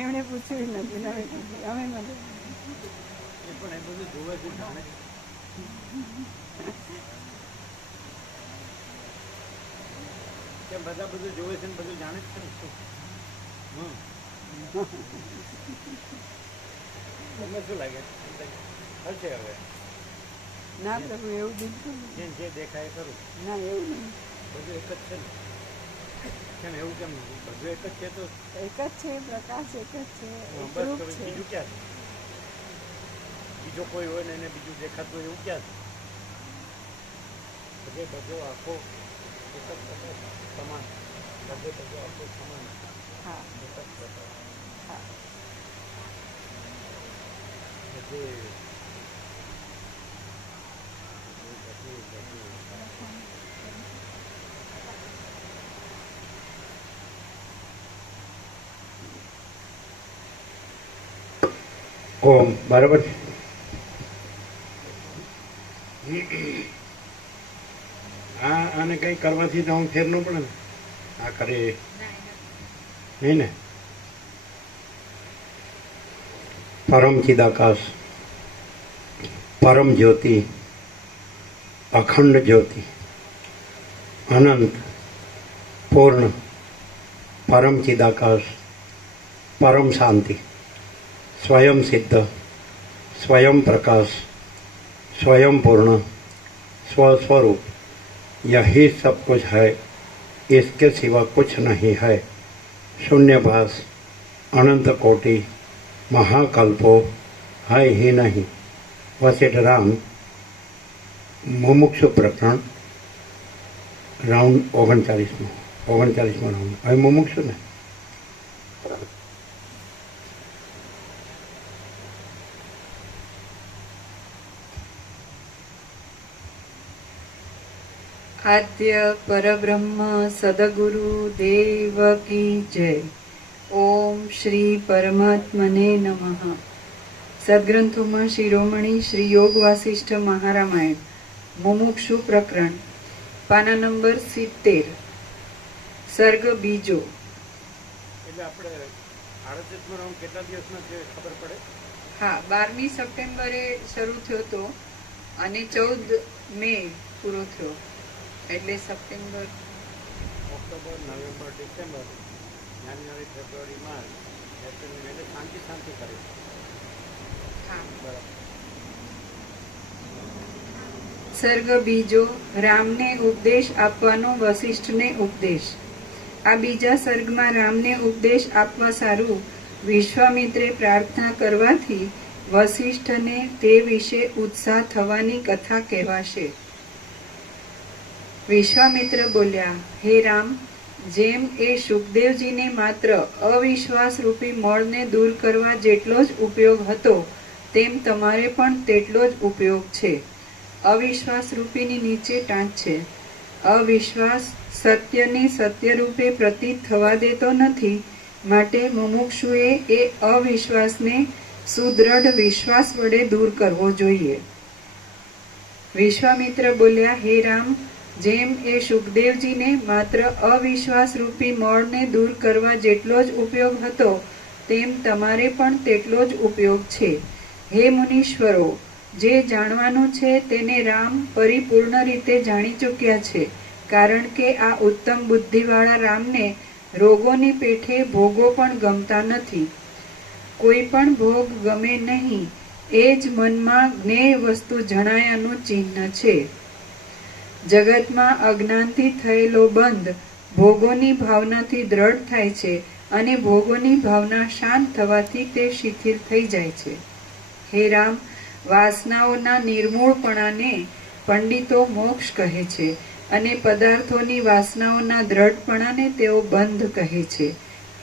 એમણે પૂછ્યું નથી, અમે મને પણ એ બધું જોવે છે, જાણે કેમ બધા બધું જોવે છે ને બધું જાણે છે ને શું? તમને શું લાગે હશે હવે? ના પ્રભુ, એવું બિલકુલ જેમ જે દેખાય કરું. ના, એવું નહીં. બધું એક જ છે ને? કેમ એવું કેમ? બધું એક જ છે તો એક જ છે, પ્રકાશ એક જ છે, બસ. બીજું ક્યાં છે? બીજો કોઈ હોય ને એને બીજું દેખાતું હોય એવું ક્યાં છે? બધો આખો એક જ પ્રકાશ સમાન. બધો આખો સમાન. હા, એક જ પ્રકાશ. હા. ઓમ બરાબર છે. આને કઈ કરવાથી તો હું ફેર ન પડે ને? આ કરે નહીં ને? પરમ ચિદાકાશ, પરમ જ્યોતિ, અખંડ જ્યોતિ, અનંત પૂર્ણ, પરમ ચિદાકાશ, परम शांति, स्वयं सिद्ध, स्वयं प्रकाश, स्वयं पूर्ण, स्वस्वरूप, यही सब कुछ है, इसके सिवा कुछ नहीं है। शून्यभास, अनंत कोटि, महाकल्पो है ही नहीं। वशिष्ठ राम मुमुक्षु प्रकरण राउंड 39 राउंड। હવે મુમુક્ષુ ને आद्य परब्रह्म सदगुरु देव की जय। ओम श्री परमात्मने नमः। सद्ग्रंथों शिरोमणि श्री योग वासिष्ठ महारामायण मुमुक्षु प्रकरण पाना नंबर 70 सर्ग बीजो। हाँ, 12મી સપ્ટેમ્બરે શરૂ થયો તો અને 14 મે પૂરો થયો, એટલે સપ્ટેમ્બર, ઓક્ટોબર, નવેમ્બર, ડિસેમ્બર, જાન્યુઆરી, ફેબ્રુઆરી, માર્ચ, એપ્રિલ, મે એટલે શાંતિ કરે. હા બરાબર. સર્ગ બીજો, રામને ઉપદેશ આપવાનો વશિષ્ઠને ઉપદેશ। આ બીજા સર્ગમાં રામને ઉપદેશ આપવા સારું વિશ્વામિત્રે પ્રાર્થના કરવાથી વશિષ્ઠને તે વિશે ઉત્સાહ થવાની કથા કહેવાશે। વિશ્વામિત્ર બોલ્યા, હે રામ, જેમ એ શુકદેવજીને માત્ર અવિશ્વાસ રૂપી મળને દૂર કરવા જેટલો જ ઉપયોગ હતો, તેમ તમારે પણ તેટલો જ ઉપયોગ છે। અવિશ્વાસ રૂપીની નીચે ટાંચ છે. અવિશ્વાસ સત્યને સત્ય રૂપે પ્રતીત થવા દેતો નથી, માટે મુમુક્ષુએ એ અવિશ્વાસને સુદૃઢ વિશ્વાસ વડે દૂર કરવો જોઈએ. વિશ્વામિત્ર બોલ્યા, હે રામ, જેમ એ શુકદેવજીને માત્ર અવિશ્વાસ રૂપી મળને દૂર કરવા જેટલો જ ઉપયોગ હતો, તેમ તમારે પણ તેટલો જ ઉપયોગ છે. હે મુનીશ્વરો, જે જાણવાનું છે તેને રામ પરિપૂર્ણ રીતે જાણી ચૂક્યા છે, કારણ કે આ ઉત્તમ બુદ્ધિવાળા રામને રોગોની પેઠે ભોગો પણ ગમતા નથી. કોઈ પણ ભોગ ગમે નહીં, એ જ મનમાં જ્ઞેય વસ્તુ જણાયાનું ચિહ્ન છે. જગતમાં અજ્ઞાનથી થયેલો બંધ ભોગોની ભાવનાથી દ્રઢ થાય છે, અને ભોગોની ભાવના શાંત થવાથી તે શિથિલ થઈ જાય છે. હે રામ, વાસનાઓના નિર્મૂળપણાને પંડિતો મોક્ષ કહે છે, અને પદાર્થોની વાસનાઓના દ્રઢપણાને તેઓ બંધ કહે છે.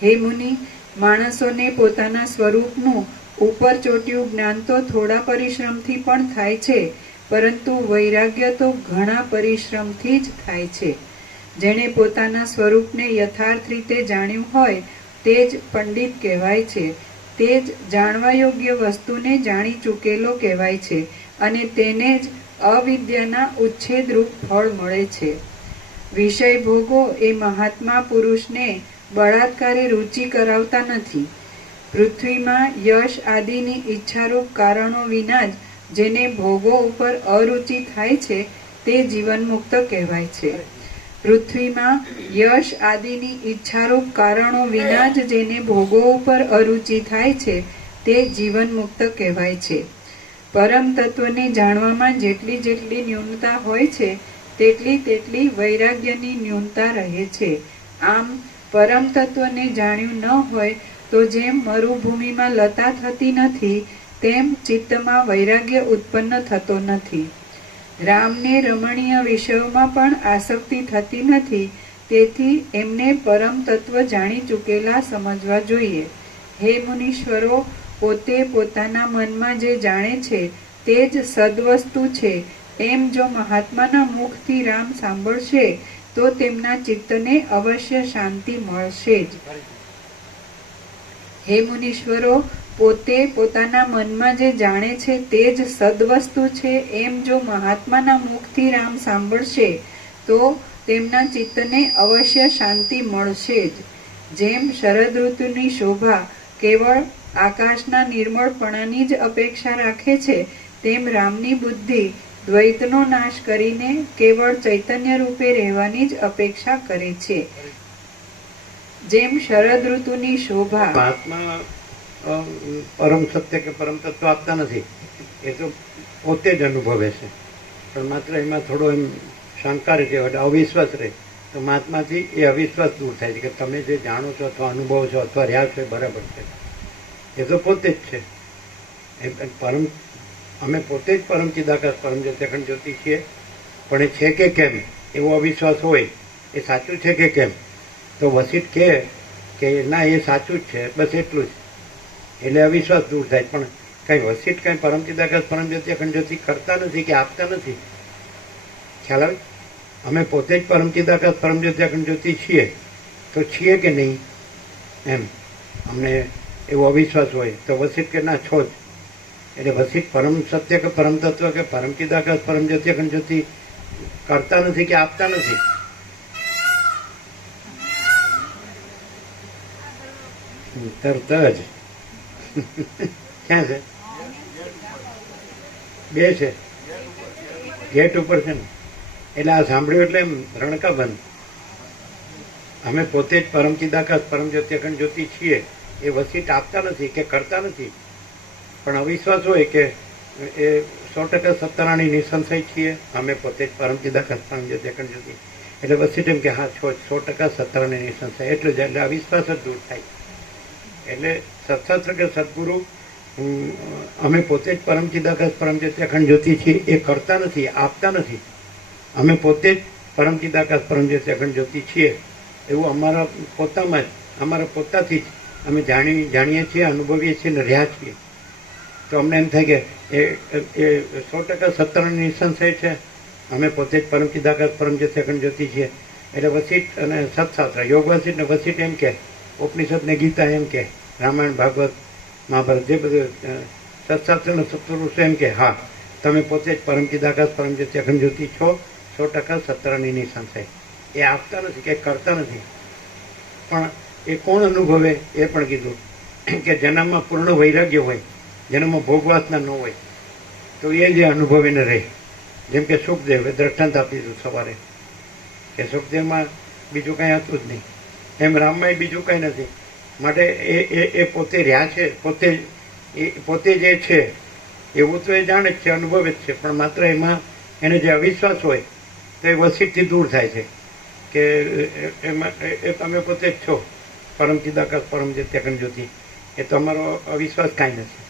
હે મુનિ, માણસોને પોતાના સ્વરૂપનું ઉપર ચોટ્યું જ્ઞાન તો થોડા પરિશ્રમથી પણ થાય છે, પરંતુ વૈરાગ્ય તો ઘણા પરિશ્રમથી જ થાય છે. જેણે પોતાના સ્વરૂપને યથાર્થ રીતે જાણ્યું હોય તે જ પંડિત કહેવાય છે. તે જ જાણવા યોગ્ય વસ્તુને જાણી ચૂકેલો કહેવાય છે, અને તેને જ અવિદ્યાના ઉચ્છેદરૂપ ફળ મળે છે. વિષય ભોગો એ મહાત્મા પુરુષને બળાત્કારે રુચિ કરાવતા નથી. પૃથ્વીમાં યશ આદિની ઈચ્છારૂપ કારણો વિના જ જેને ભોગો ઉપર અરુચિ થાય છે તે જીવનમુક્ત કહેવાય છે. પૃથ્વીમાં યશ આદિની ઈચ્છારૂપ કારણો વિના જ જેને ભોગો ઉપર અરુચિ થાય છે તે જીવનમુક્ત કહેવાય છે. પરમ તત્વને જાણવામાં જેટલી જેટલી ન્યૂનતા હોય છે તેટલી તેટલી વૈરાગ્યની ન્યૂનતા રહે છે. આમ પરમ તત્વને જાણ્યું ન હોય તો જેમ મરુભૂમિમાં લતા થતી નથી, તેમ ચિત્તમાં વૈરાગ્ય ઉત્પન્ન થતો નથી. રામને રમણીય વિષયોમાં પણ આસક્તિ થતી નથી, તેથી એમને પરમ તત્વ જાણી ચૂકેલા સમજવા જોઈએ. હે મુનીશ્વરો, પોતે પોતાના મનમાં જે જાણે છે તે જ સદવસ્તુ છે, એમ જો મહાત્માના મુખથી રામ સાંભળશે તો તેમના ચિત્તને અવશ્ય શાંતિ મળશે જ. હે મુનીશ્વરો, પોતે પોતાના મનમાં જે જાણે છે તે જ સદવસ્તુ છે, એમ જો મહાત્માના મુખથી રામ સાંભળશે તો તેમના ચિત્તને અવશ્ય શાંતિ મળશે જ. જેમ શરદ ઋતુની શોભા કેવળ આકાશના નિર્મળપણાની જ અપેક્ષા રાખે છે, તેમ રામની બુદ્ધિ દ્વૈતનો નાશ કરીને કેવળ ચૈતન્ય રૂપે રહેવાની જ અપેક્ષા કરે છે. જેમ શરદ ઋતુની શોભા મહાત્મા પરમ સત્ય કે પરમ તત્વ આપતા નથી, એ તો પોતે જ અનુભવે છે. પણ માત્ર એમાં થોડો એમ શંકા રહે, અવિશ્વાસ રહે, તો મહાત્માથી એ અવિશ્વાસ દૂર થાય છે કે તમે જે જાણો છો અથવા અનુભવો છો અથવા રહ્યા છો એ બરાબર છે. એ તો પોતે જ છે. અમે પોતે જ પરમ ચિદાકાશ પરમ જ્યોતિ જ્યોતિ છીએ, પણ એ છે કે કેમ એવો અવિશ્વાસ હોય, એ સાચું છે કે કેમ, તો વસિષ્ઠ કહે કે ના એ સાચું જ છે, બસ એટલું જ. એટલે અવિશ્વાસ દૂર થાય. પણ કંઈ વસિષ્ઠ કંઈ પરમ ચિદાકાશ પરમ જ્યોતિ અખંડ જ્યોતિ કરતા નથી કે આપતા નથી. ખ્યાલ આવે? અમે પોતે જ પરમ ચિદાકાશ પરમ જ્યોતિ અખંડ જ્યોતિ છીએ, તો છીએ કે નહીં એમ અમને એવો અવિશ્વાસ હોય, તો વસિષ્ઠ કે ના છો જ. એટલે વસિષ્ઠ પરમ સત્ય કે પરમ તત્વ કે પરમ ચિદાકાશ પરમ જ્યોતિ અખંડ જ્યોતિ કરતા નથી કે આપતા નથી. તરત જ ક્યાં છે? બે છે, ગેટ ઉપર છે ને. એટલે આ સાંભળ્યું એટલે એમ રણકા બંધ. અમે પોતે જ પરમ ચિદાકાશ પરમ જ્યોતિ અખંડ જ્યોતિ છીએ, એ વસિષ્ઠ આપતા નથી કે કરતા નથી. પણ અવિશ્વાસ હોય કે એ 100% સત્તારાણી નિસંશય છીએ, અમે પોતે જ પરમ ચિદાકાશ પરમ જ્યોતિ અખંડ જ્યોતિ. એટલે વસિષ્ઠ એમ કે હા છો 100% સત્તારાણી નિસંશય, એટલું જ. એટલે અવિશ્વાસ જ દૂર થાય. એટલે સત્શાસ્ત્ર કે સદગુરુ અમે પોતે જ પરમ ચિદાકાશ પરમ જ્યોતિ અખંડ જ્યોતિ છીએ એ કરતા નથી, આપતા નથી. અમે પોતે જ પરમ ચિદાકાશ પરમ જ્યોતિ અખંડ જ્યોતિ છીએ એવું અમારા પોતામાં જ, અમારા પોતાથી જ અમે જાણીએ છીએ, અનુભવીએ છીએ ને રહ્યા છીએ. તો અમને એમ થાય કે એ 100% સત્તાની નિસંશય છે. અમે પોતે જ પરમ ચિદાકાશ પરમ જ્યોતિ અખંડ જ્યોતિ છીએ. એટલે વસિષ્ઠ અને સત્શાસ્ત્ર, યોગ વસિષ્ઠ ને વસિષ્ઠ એમ કે, ઉપનિષદ ને ગીતા એમ કે, રામાયણ ભાગવત મહાભારત જે બધું સત્શાસ્ત્ર ને સત્પુરુષો એમ કે હા તમે પોતે જ પરમ ચિદાકાશ પરમ જ્યોતિ અખંડ જ્યોતિ છો, 100% સત્તાની નિસંશય. એ આપતા નથી કે કરતા નથી. પણ એ કોણ અનુભવે એ પણ કીધું કે જન્મમાં પૂર્ણ વૈરાગ્ય હોય, જન્મમાં ભોગવાસના ન હોય, તો એ જે અનુભવીને રહે. જેમ કે સુખદેવ એ દ્રષ્ટાંત આપી દીધું સવારે કે સુખદેવમાં બીજું કાંઈ હતું જ નહીં, એમ રામમાં બીજું કાંઈ નથી. માટે એ પોતે રહ્યા છે, પોતે જે છે એવું તો એ જાણે જ છે, અનુભવે જ છે. પણ માત્ર એમાં એને જે અવિશ્વાસ હોય તો એ વસિષ્ઠથી દૂર થાય છે કે એમાં એ તમે પોતે જ છો, પરમ ચિદાકાશ પરમ જ્યોતિ અખંડ જ્યોતિ. એ તમારો અવિશ્વાસ કાંઈ નથી.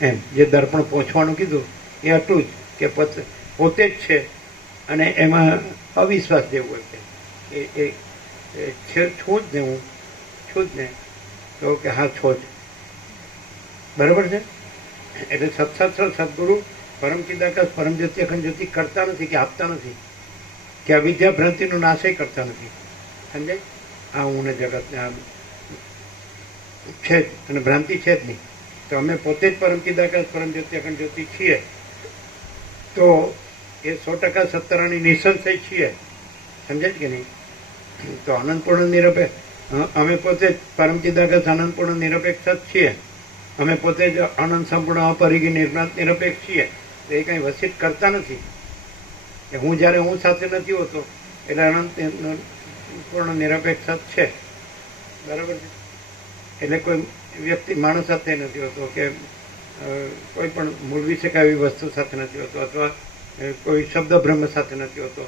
એમ જે દર્પણ પહોંચવાનું કીધું એ આટલું જ કે પોતે જ છે અને એમાં અવિશ્વાસ જેવું હોય કે એ છું જ ને, હું છું જ ને, તો કે હા છો જ. બરાબર છે. એટલે સત્શાસ્ત્ર સદગુરુ પરમ ચિદાકાશ પરમ જ્યોતિ અખંડ જ્યોતિ કરતા નથી કે આપતા નથી કે અવિદ્યા ભ્રાંતિનો નાશય કરતા નથી. સમજાય? આ હું ને જગતને આ છે જ અને ભ્રાંતિ છે જ નહીં. તો અમે પોતે જ પરમ ચિદાકાશ પરમ જ્યોતિ અખંડ જ્યોતિ છીએ, તો એ 100% સત્તાની નિસંશય છીએ. સમજાય કે નહીં? તો અનંતપૂર્ણ નિરપેક્ષ, અમે પોતે જ પરમ ચિદાકાશ અનંતપૂર્ણ નિરપેક્ષ જ છીએ. અમે પોતે જ અનંત સંપૂર્ણ અપરિગી નિર્ણાત નિરપેક્ષ છીએ. તો એ કંઈ વસિત કરતા નથી. હું જ્યારે હું સાથે નથી હોતો એટલે અનંત પૂર્ણ નિરપેક્ષ જ છે. બરાબર છે. એટલે કોઈ વ્યક્તિ માણસ સાથે નથી હોતો કે કોઈ પણ મૂળવી શકાય એવી વસ્તુ સાથે નથી હોતો અથવા કોઈ શબ્દ બ્રહ્મ સાથે નથી હોતો,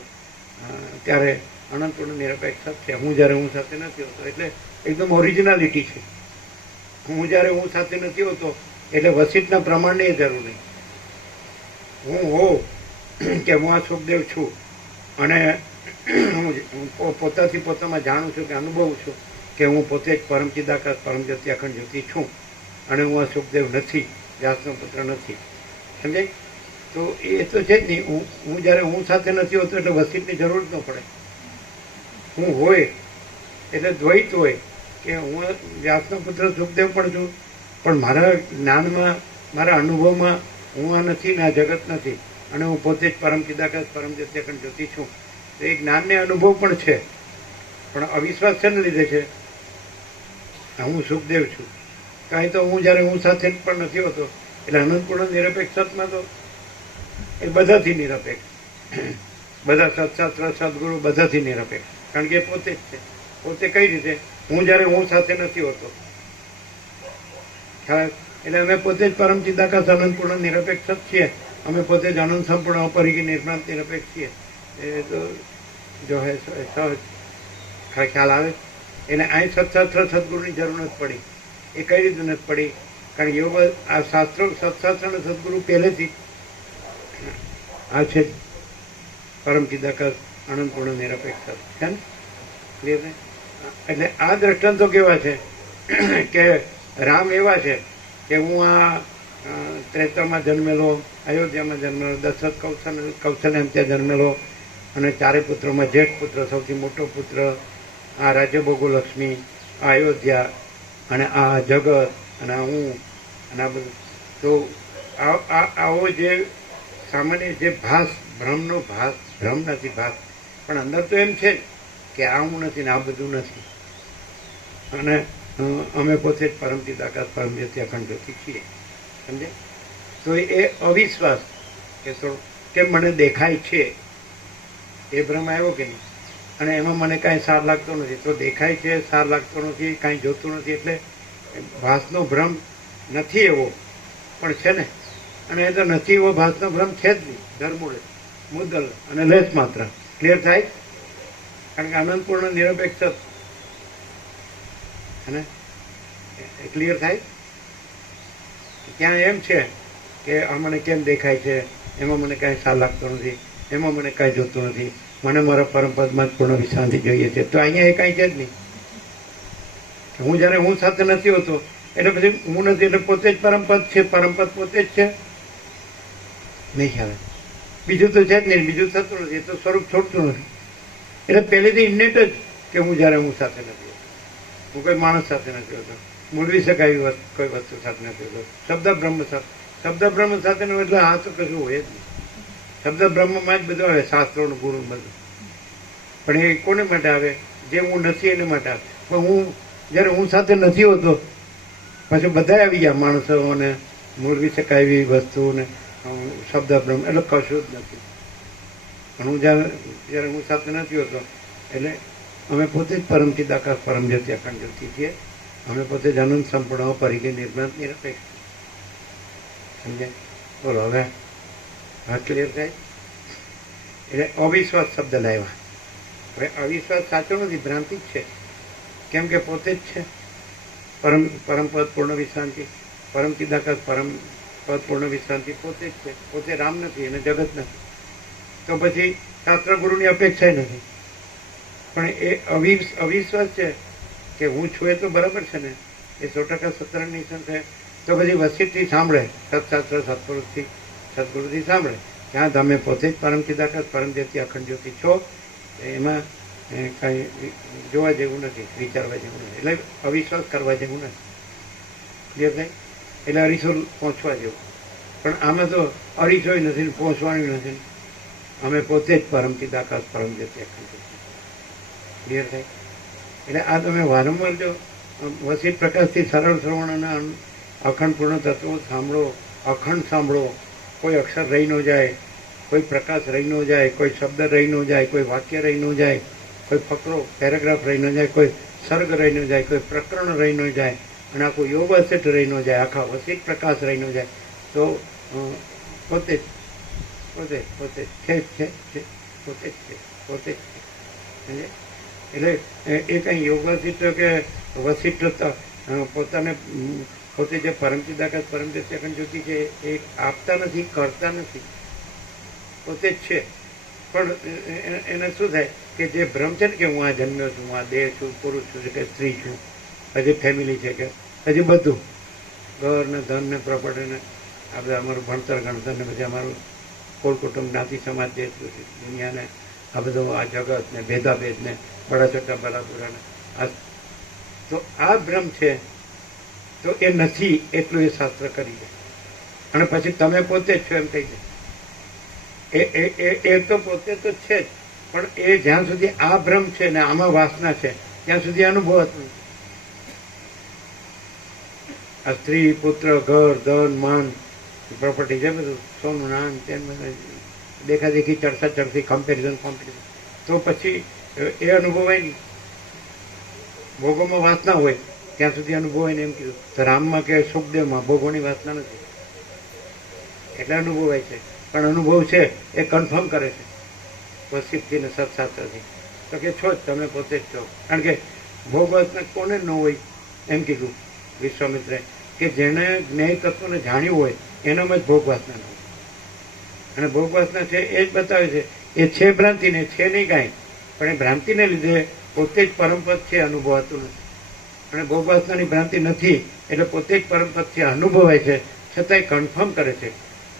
ત્યારે અનંતપૂર્ણ નિરપેક્ષ જ છે. હું જ્યારે હું સાથે નથી હોતો એટલે એકદમ ઓરિજિનાલિટી છે. હું જ્યારે હું સાથે નથી હોતો એટલે વસિષ્ઠના પ્રમાણની જરૂર નહીં. હું હોઉં કે હું આ સુખદેવ છું અને હું પોતાથી પોતામાં જાણું છું કે અનુભવું છું કે હું પોતે જ પરમ ચિદાકાશ પરમ જ્યોતિ અખંડ જ્યોતિ છું અને હું આ સુખદેવ નથી, વ્યાસનો પુત્ર નથી. સમજાય? તો એ તો છે જ નહીં. હું જ્યારે હું સાથે નથી હોતો એટલે વસિષ્ઠની જરૂર જ ન પડે. હું હોય એટલે દ્વૈત હોય કે હું વ્યાસનો પુત્ર સુખદેવ પણ છું, પણ મારા જ્ઞાનમાં મારા અનુભવમાં હું આ નથી ને આ જગત નથી અને હું પોતે જ પરમ ચિદાકાશ પરમ જ્યોતિ અખંડ જ્યોતિ છું. તો એ જ્ઞાનને અનુભવ પણ છે, પણ અવિશ્વાસ શેને લીધે છે? હું સુખદેવ છું. કાંઈ તો હું જ્યારે હું સાથે પણ નથી હોતો એટલે અનંતપૂર્ણ નિરપેક્ષમાં તો એ બધાથી નિરપેક્ષ, બધા સત્શાસ્ત્ર સદગુરુ બધાથી નિરપેક્ષ. કારણ કે એ પોતે જ છે. પોતે કઈ રીતે? હું જ્યારે હું સાથે નથી હોતો એટલે અમે પોતે જ પરમ ચિદાકાશ અનંતપૂર્ણ નિરપેક્ષ જ છીએ. અમે પોતે જ અનંત સંપૂર્ણ અપરિગી નિર્ણાત નિરપેક્ષ છીએ. એ તો જો હે સહજ ખ્યાલ આવે. એને અહીં સત્શાસ્ત્ર સદગુરુની જરૂર નથી પડી. એ કઈ રીતે નથી પડી? કારણ કે યોગ આ શાસ્ત્રો સત્શાસ્ત્ર અને સદગુરુ પહેલેથી આ છે પરમ ચિદાકાશ અનંતપૂર્ણ નિરપેક્ષ છે ને. ક્લિયર ને? એટલે આ દ્રષ્ટાંતો કેવા છે કે રામ એવા છે કે હું આ ત્રેતામાં જન્મેલો, અયોધ્યામાં જન્મેલો, દશરથ કૌશલ્ય ત્યાં જન્મેલો અને ચારે પુત્રોમાં જેઠ પુત્ર સૌથી મોટો પુત્ર, આ રાજ્ય ભોગુલક્ષ્મી, આ અયોધ્યા અને આ જગત અને હું અને આ બધું. તો આવો જે સામાન્ય જે ભાસ, ભ્રમનો ભાસ, ભ્રમ નથી ભાસ, પણ અંદર તો એમ છે કે આ હું નથી ને આ બધું નથી અને અમે પોતે જ પરમ ચિદાકાશ પરમ જ્યોતિ અખંડ જ્યોતિ છીએ. સમજે? તો એ અવિશ્વાસ કે થોડું કેમ મને દેખાય છે એ ભ્રમ આવ્યો કે નહીં, અને એમાં મને કાંઈ સાર લાગતો નથી. તો દેખાય છે, સાર લાગતો નથી, કાંઈ જોતું નથી એટલે ભાસનો ભ્રમ નથી એવો પણ છે ને. અને એ તો નથી એવો ભાસનો ભ્રમ છે જ નહીં, ધર્મૂળ મુદ્દલ અને લેશ માત્ર. ક્લિયર થાય? કારણ કે અનંતપૂર્ણ નિરપેક્ષ અને ક્લિયર થાય. ત્યાં એમ છે કે આ મને કેમ દેખાય છે, એમાં મને કાંઈ સાર લાગતો નથી, એમાં મને કાંઈ જોતું નથી, મને મારા પરમપદમાં જ પૂર્ણ વિશ્રાંતિ જોઈએ છે. તો અહીંયા એ કાંઈ છે જ નહીં. હું જ્યારે હું સાથે નથી હોતો એટલે પછી હું નથી એટલે પોતે જ પરમપદ છે. પરમપદ પોતે જ છે. નહીં ખ્યાલ આવે. બીજું તો છે જ નહીં, બીજું થતું નથી, એ તો સ્વરૂપ છોડતું નથી. એટલે પહેલેથી ઇન્નેટ જ કે હું જ્યારે હું સાથે નથી હોતો, હું કોઈ માણસ સાથે નથી હોતો, મૂળવી શકાય એવી કોઈ વસ્તુ સાથે નથી હોતો, શબ્દ બ્રહ્મ સાથે. શબ્દ બ્રહ્મ સાથેનું એટલે આ તો કશું હોય જ નહીં. શબ્દ બ્રહ્મમાં જ બધું આવે, શાસ્ત્રોનું ગુરુ બધું. પણ એ કોને માટે આવે? જે હું નથી એને માટે આવે. પણ હું જ્યારે હું સાથે નથી હોતો પછી બધા આવી ગયા માણસો અને મૂળવી શકાય એવી વસ્તુને શબ્દ બ્રહ્મ એટલે કશું જ નથી. પણ હું જ્યારે હું સાથે નથી હોતો એટલે અમે પોતે જ પરમથી આકાશ પરમ જ્યોતિ અખંડ જ્યોતિ છીએ. અમે પોતે જ અનંત સંપૂર્ણ પરિગી નિર્માણ નિરપેક્ષ. સમજાય? બોલો હવે વાત ક્લિયર થાય? એટલે અવિશ્વાસ શબ્દ લાવ્યા. હવે અવિશ્વાસ સાચો નથી, ભ્રાંતિ જ છે. કેમ કે પોતે જ છે પરમપદ પૂર્ણ વિશ્રાંતિ, પરમ ચિદાકાશ પરમ પદ પૂર્ણ વિશ્રાંતિ પોતે જ છે. પોતે રામ નથી અને જગત નથી. તો પછી શાસ્ત્ર ગુરુની અપેક્ષા નથી. પણ એ અવિશ્વાસ છે કે હું છું એ તો બરાબર છે ને, એ 100% સત્તરની સંખ્યા. તો પછી વસિષ્ઠથી સાંભળે, સત્શાસ્ત્ર સત્પુરુષથી સદગુરુથી સાંભળે ત્યાં તમે પોતે જ પરમ ચિદાકાશ પરમ જ્યોતિ અખંડ જ્યોતિ છો. એમાં કાંઈ જોવા જેવું નથી, વિચારવા જેવું નથી, એટલે અવિશ્વાસ કરવા જેવું નથી. ક્લિયર થાય? એટલે અરીસો પહોંચવા જેવું. પણ આમાં તો અરીસોય નથી ને પહોંચવાનું નથી. અમે પોતે જ પરમ ચિદાકાશ પરમ જ્યોતિ અખંડ જ્યોતિ. ક્લિયર થાય? એટલે આ તમે વારંવાર જો વસિષ્ઠ પ્રકાશથી સરળ શ્રવણના અખંડ પૂર્ણ તત્વો સાંભળો, અખંડ સાંભળો, કોઈ અક્ષર રહી ન જાય, કોઈ પ્રકાશ રહી ન જાય, કોઈ શબ્દ રહી ન જાય, કોઈ વાક્ય રહી ન જાય, કોઈ ફકરો પેરેગ્રાફ રહી ન જાય, કોઈ સર્ગ રહી ન જાય, કોઈ પ્રકરણ રહી ન જાય, અને આખું યોગ વસિષ્ઠ રહી ન જાય, આખા વસિષ્ઠ પ્રકાશ રહી ન જાય. તો પોતે જ પોતે પોતે છે પોતે જ છે પોતે જ છે. એટલે એ કંઈ યોગ વસિષ્ઠ કે વસિષ્ઠ પોતાને પોતે જે પરમચિદાકાશ પરમ જ્યોતિ અખંડ જ્યોતિ છે એ આપતા નથી, કરતા નથી, પોતે જ છે. પણ એને શું થાય કે જે ભ્રમ છે ને કે હું આ જન્મ્યો છું, હું આ દેહ છું, પુરુષ છું કે સ્ત્રી છું, હજી ફેમિલી છે કે હજી બધું ઘર ને ધન ને પ્રોપર્ટી ને આ બધા અમારું ભણતર ગણતર ને પછી અમારું કુળ કુટુંબ જ્ઞાતિ સમાજ જે દુનિયાને આ બધું આ જગત ને ભેદાભેદ ને બડા છોટા બડા બુરા ને તો આ ભ્રમ છે. તો એ નથી એટલું એ શાસ્ત્ર કરી દે. અને પછી તમે પોતે જ છો એમ કહી દે. એ તો પોતે તો છે જ, પણ એ જ્યાં સુધી આ ભ્રમ છે ને આમાં વાસના છે ત્યાં સુધી અનુભવ હતું. આ સ્ત્રી પુત્ર ઘર ધન માન પ્રોપર્ટી છે બધું સોનું નાન તેમ દેખાદેખી ચડતા ચડતી કોમ્પેરિઝન તો પછી એ અનુભવાય નહીં. ભોગોમાં વાસના હોય ત્યાં સુધી અનુભવાય ને એમ કીધું. તો રામમાં કે સુખદેવમાં ભોગોની વાસના નથી એટલે અનુભવાય છે. પણ અનુભવ છે એ કન્ફર્મ કરે છે વસિષ્ઠથી ને સત્શાસ્ત્રથી. તો કે છો જ તમે પોતે જ છો. કારણ કે ભોગ વાસના કોને ન હોય એમ કીધું વિશ્વામિત્રે કે જેણે જ્ઞેય તત્વને જાણ્યું હોય એનામાં જ ભોગ વાસના ન હોય. અને ભોગ વાસના છે એ જ બતાવે છે એ છે ભ્રાંતિને છે નહીં કાંઈ, પણ એ ભ્રાંતિને લીધે પોતે જ પરમપદ છે અનુભવાતું નથી. અને ભોગ વાસનાની ભ્રાંતિ નથી એટલે પોતે જ પરમપદ છે અનુભવાય છે, છતાંય કન્ફર્મ કરે છે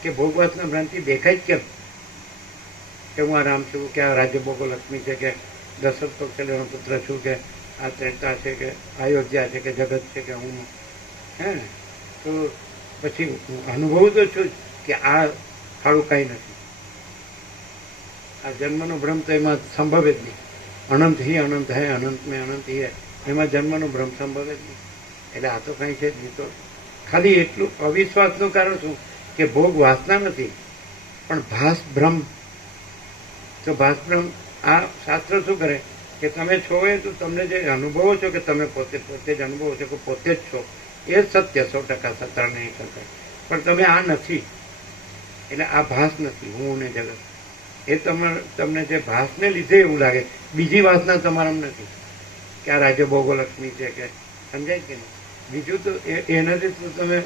કે ભોગ વાસના ભ્રાંતિ દેખાય જ કેમ કે હું આ રામ છું, કે આ રાજ્ય ભોગો લક્ષ્મી છે, કે દશરથ કૌશલ્યનો પુત્ર છું, કે આ ત્રેતા છે, કે અયોધ્યા છે, કે જગત છે, કે હું હે ને. તો પછી અનુભવ તો છું જ કે આ ખાડું કાંઈ નથી. આ જન્મનો ભ્રમ તો એમાં સંભવે જ નહીં. અનંત હી અનંત હૈ, અનંત મેં અનંત હી હૈ, એમાં જન્મનો ભ્રમ સંભવે જ નહીં. એટલે આ તો કાંઈ છે જ નહીં. તો ખાલી એટલું અવિશ્વાસનું કારણ શું કે ભોગ વાસના નથી પણ ભાસ ભ્રમ. તો ભાસ ભ્રમ આ શાસ્ત્ર શું કરે કે તમે છો એ તો તમને જે અનુભવો છો કે તમે પોતે જ અનુભવો છો કે પોતે જ છો એ સત્ય 100% સત્ય નહીં કરતા. પણ તમે આ નથી એટલે આ ભાસ નથી હું ને જગત. એ તમને જે ભાસને લીધે એવું લાગે, બીજી વાસના તમારામાં નથી કે આ રાજ્ય ભોગો લક્ષ્મી છે કે સમજાય કે નહીં. બીજું તો એનાથી તો તમે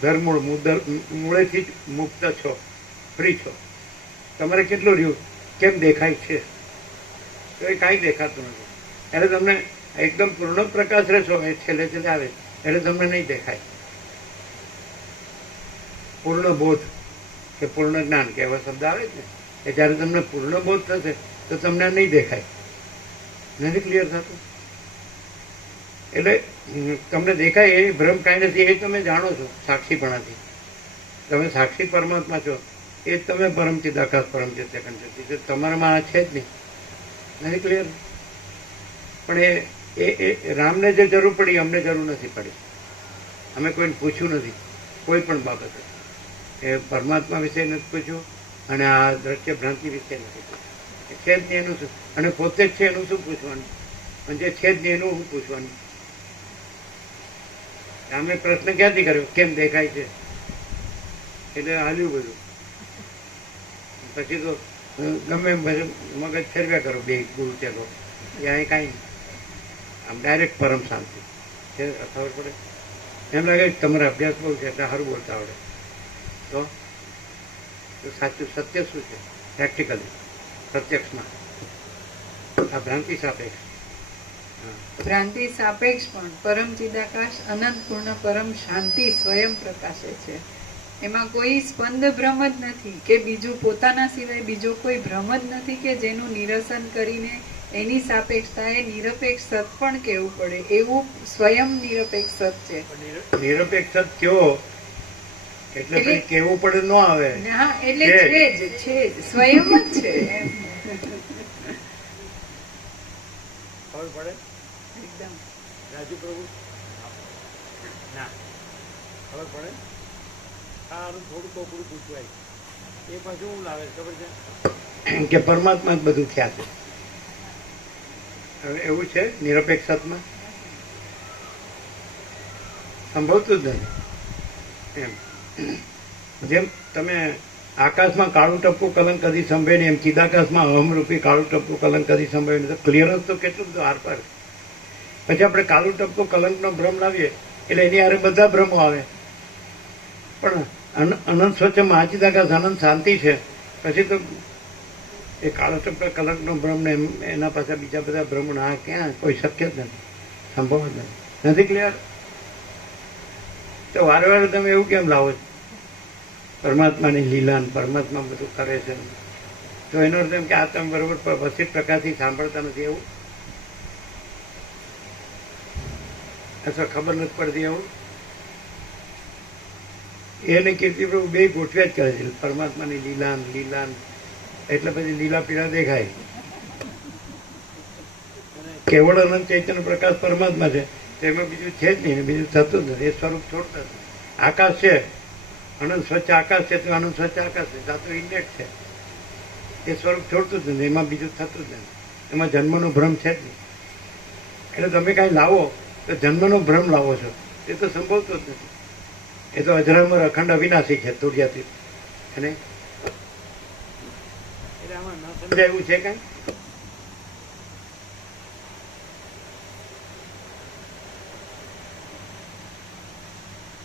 ધર્મૂળ મૂળેથી જ મુક્ત છો, ફ્રી છો. તમારે કેટલું રહ્યું કેમ દેખાય છે તો એ કાંઈ દેખાતું નથી. એટલે તમને એકદમ પૂર્ણ પ્રકાશ રહેશો એ છેલ્લે આવે એટલે તમને નહીં દેખાય. પૂર્ણ બોધ કે પૂર્ણ જ્ઞાન કે એવા શબ્દ આવે છે ને, એ જ્યારે તમને પૂર્ણ બોધ થશે તો તમને નહીં દેખાય. નથી ક્લિયર થતું? એટલે તમને દેખાય એ ભ્રમ કાંઈ નથી, એ તમે જાણો છો સાક્ષીપણાથી. તમે સાક્ષી પરમાત્મા છો, એ જ તમે પરમચિદ આકાશ પરમચિદ અખંડ જ્યોતિ, તમારામાં આ છે જ નહીં. નથી ક્લિયર? પણ એ રામને જે જરૂર પડી અમને જરૂર નથી પડી. અમે કોઈને પૂછ્યું નથી કોઈ પણ બાબતે. એ પરમાત્મા વિશે નથી પૂછ્યું અને આ દ્રશ્ય ભ્રાંતિ વિશે નથી પૂછ્યું. એ છે જ નહીં એનું શું, અને પોતે જ છે એનું શું પૂછવાનું, અને જે છે જ નહીં એનું શું પૂછવાનું. અમે પ્રશ્ન ક્યાંથી કર્યો કેમ દેખાય છે, એટલે હાલ્યું બધું. પછી તો ગમે એમ મગજ ફેરવ્યા કરો બે ગુરુ ચેલો, એ અહીં કાંઈ નહીં. આમ ડાયરેક્ટ પરમ શાંતિ છે. ખબર પડે એમ લાગે કે તમારો અભ્યાસ બહુ છે એટલે સારું બોલતા આવડે. તો સાચું સત્ય શું છે પ્રેક્ટિકલી પ્રત્યક્ષમાં? આ ભ્રાંતિ સાપેક્ષ. ભ્રાંતિ સાપેક્ષ પણ પરમ ચિદાકાશ અનંત પૂર્ણ પરમ શાંતિ સ્વયં પ્રકાશે છે. એમાં કોઈ સ્પંદ ભ્રમ જ નથી કે બીજું પોતાના સિવાય બીજો કોઈ ભ્રમ જ નથી કે જેનું નિરસન કરીને એની સાપેક્ષતા એ નિરપેક્ષ સત પણ કહેવું પડે એવું સ્વયં નિરપેક્ષ સત છે. નિરપેક્ષ સત કયો એટલે પછી કેવું પડે ન આવે. હા, એટલે છે જ સ્વયં જ છે એમ. ખબર પડે એકદમ રાજુ પ્રભુ? ના ખબર પડે. સારું થોડું કોકડું પૂછવાય એ પાછું હું લાવે ખબર છે કે પરમાત્મા જ બધું થયા છે. હવે એવું છે નિરપેક્ષ સતમાં સંભવતું જ નથી. એમ જેમ તમે આકાશમાં કાળું ટપકું કલંક કદી સંભળે નહીં, એમ ચિદાકાશમાં અહમરૂપી કાળું ટપકું કલંક કદી સંભળે નહીં. તો ક્લિયરન્સ તો કેટલું બધું આરપાર. પછી આપણે કાળું ટપકું કલંકનો ભ્રમ લાવીએ એટલે એની હારે બધા ભ્રમો આવે. પણ અનંત સ્વચ્છ મહાચિદાકાશ અનંત શાંતિ છે. પછી તો એ કાળો ટપકા કલંકનો ભ્રમ ને એના પાછા બીજા બધા ભ્રમ ના ક્યાં કોઈ શક્ય જ નથી, સંભવ જ નથી. ક્લિયર? તો વારે વારે તમે એવું કેમ લાવો છો પરમાત્માની લીલા પરમાત્મા બધું કરે છે? તો એનો અર્થ એમ કે આ તમે બરોબર વસિત પ્રકારથી સાંભળતા નથી એવું, અથવા ખબર નથી પડતી એવું? એને કીર્તિ પ્રભુ બે ગોઠવ્યા જ કરે છે પરમાત્માની લીલા એટલે પછી લીલા પીળા દેખાય. કેવળ અનંત ચૈતન્ય પ્રકાશ પરમાત્મા છે, તેમાં બીજું છે જ નહીં, બીજું થતું જ નથી. એ સ્વરૂપ છોડતા નથી. આકાશ છે, અનંત સ્વચ્છ આકાશ છે, તો અનંત સ્વચ્છ આકાશ છે, સાચું ઇન્ડેટ છે. એ સ્વરૂપ છોડતું જ નથી, એમાં બીજું થતું જ નથી. એમાં જન્મનો ભ્રમ છે જ નહીં. એટલે તમે કાંઈ લાવો તો જન્મનો ભ્રમ લાવો છો, એ તો સંભવતો જ નથી. એ તો અજરામર અખંડ અવિનાશી છે તુર્યાતી. અને એટલે આમાં ન સમજાય એવું છે કાંઈ?